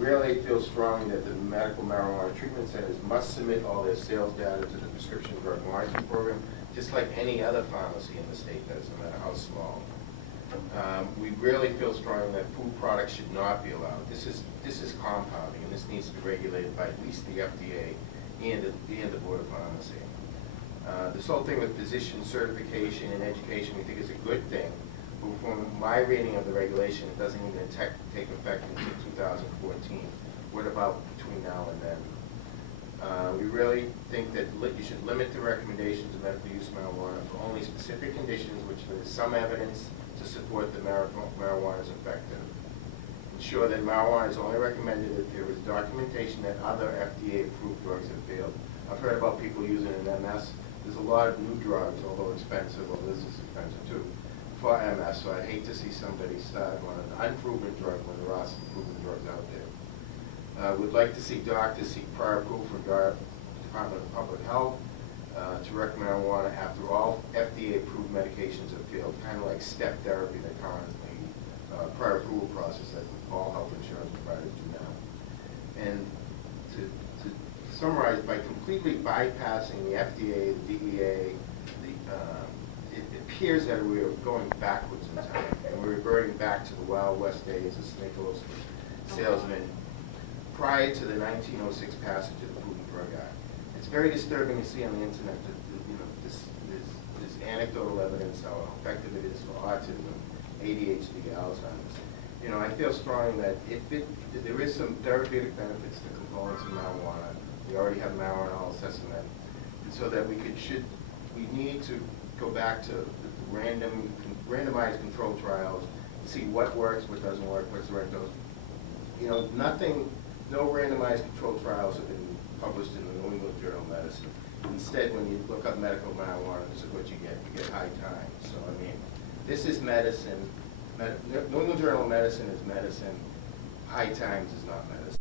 really feel strongly that the medical marijuana treatment centers must submit all their sales data to the prescription drug monitoring program, just like any other pharmacy in the state does, no matter how small. We really feel strongly that food products should not be allowed. This is compounding, and this needs to be regulated by at least the FDA and the Board of Pharmacy. This whole thing with physician certification and education we think is a good thing, but from my reading of the regulation, it doesn't even take effect until 2014. What about between now and then? We really think that you should limit the recommendations of medical use of marijuana for only specific conditions which there is some evidence to support that marijuana is effective. Ensure that marijuana is only recommended if there is documentation that other FDA-approved drugs have failed. I've heard about people using it in MS. There's a lot of new drugs, although expensive, well, this is expensive too, for MS, so I'd hate to see somebody start on an unproven drug when there are some proven drugs out there. We'd like to see doctors seek prior approval from the Department of Public Health to recommend marijuana after all FDA-approved medications have failed, kind of like step therapy that currently prior approval process that all health insurance providers do now. And to summarize, by completely bypassing the FDA, the DEA, it appears that we are going backwards in time, and we're reverting back to the Wild West days of snake oil salesmen prior to the 1906 passage of the Food and Drug Act. It's very disturbing to see on the internet that this anecdotal evidence how effective it is for autism, ADHD, Alzheimer's. I feel strongly that if there is some therapeutic benefits to components of marijuana, we already have marijuana assessment, and so that we need to go back to the randomized control trials, see what works, what doesn't work, what's the right dose. No randomized control trials have been published in the New England Journal of Medicine. Instead, when you look up medical marijuana, this is what you get. You get high times. So, this is medicine. New England Journal of Medicine is medicine. High times is not medicine.